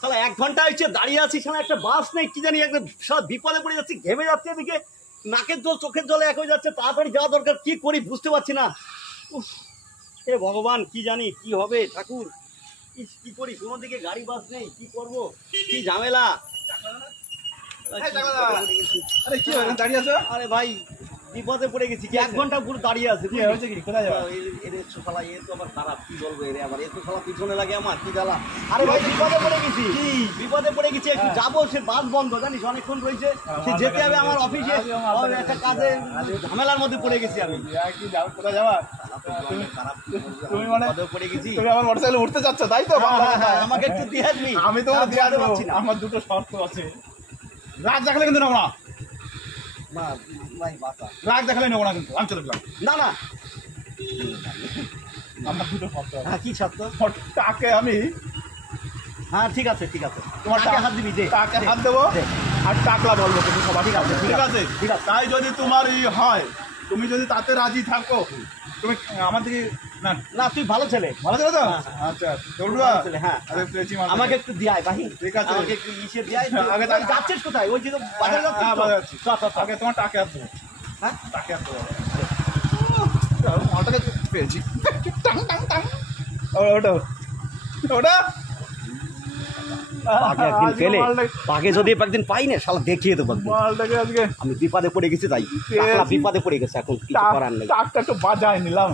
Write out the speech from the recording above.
তাহলে 1 ঘন্টা হচ্ছে দাঁড়িয়ে আছি, সেখানে একটা বাস নেই, কি জানি একটা সব বিপদে পড়ে যাচ্ছি, ঘেমে যাচ্ছে, এদিকে নাকের জল চোখের জলে এক হয়ে যাচ্ছে, তাড়াতাড়ি যাওয়া দরকার, কি করি বুঝতে পারছি না। উফ, হে ভগবান, কি জানি কি হবে, ঠাকুর কি করি, কোনো দিকে গাড়ি বাস নেই, কি করব, কি ঝামেলা। আরে কি হলো, দাঁড়িয়ে আছো? আরে ভাই বিপদে পড়ে গেছি, 1 ঘন্টা পুরো দাঁড়িয়ে আছে। কি হয়েছে, কি কোথায় যাবে? এর শালা এ তো আবার খারাপ, কি বলবো, এর আবার এ তো শালা পিছনে লাগে আমার, কি জ্বালা। আরে ভাই বিপদে পড়ে গেছি, বিপদে পড়ে গেছি, একটু যাবো, সে বাস বন্ধ, জানিস অনেকক্ষণ রয়েছে, সে যেতে হবে আমার অফিসে, একটা কাজে ঝামেলার মধ্যে পড়ে গেছি আমি। কি যাও, কোথায় যাবা? তুমি মানে পড়ে গেছি, তুমি আমার মোটরসাইকেল উঠতে যাচ্ছ, তাই তো? আমাকে একটু দিয়ে আসবি। আমি তো দিয়ে আসবো, আমার দুটো শর্ত আছে। রাগ দেখালে কিন্তু নেবো না, না ভাই বাতা, রাগ দেখালে নেবো না কিন্তু, আমি চলে গেলাম। না না, আমার দুটো শর্ত আছে। হ্যাঁ কি সত্য, টাকে আমি হ্যাঁ ঠিক আছে ঠিক আছে, তোমার টাকে হাত দিবি, দে টাকে হাত দেবো দে। আর টাকলা বলবো, তুমি সবাই ঠিক আছে, ঠিক আছে, ঠিক আছে। তাই যদি তোমার হয়, তুমি যদি তাতে রাজি থাকো, তুমি আমার দিকে না না তুই ভালো ছেলে, ভালো ছিল তো? হ্যাঁ, আচ্ছা চলবে। ভালো ছেলে, হ্যাঁ। আরে পেয়েছি মাল। আমাকে একটু দিয়াই ভাই, ঠিক আছে। আমাকে একটু ইসে দিয়াই। আগে তুই যাচ্ছিস কোথায়? ওই যে তো বাজারে যাচ্ছিস হ্যাঁ, তো? বাজারে যাচ্ছি। চল, চল, চল। আগে তোমার টাকে আসবো, হ্যাঁ? টাকে আসবো। মালটাকে পেয়েছি, টাং টাং টাং। ওটা ওটা পাকে একদিন আজকে পেলে, মালটাকে পাকে যদি একদিন পাই না, শালা দেখিয়ে দেবো একদিন। মালটাকে আজকে আমি বিপদে পড়ে গেছি, তাই টাকলা বিপদে পড়ে গেছে, এখন কিছু করার নেই। টাকটা একটু বাজায় নিলাম।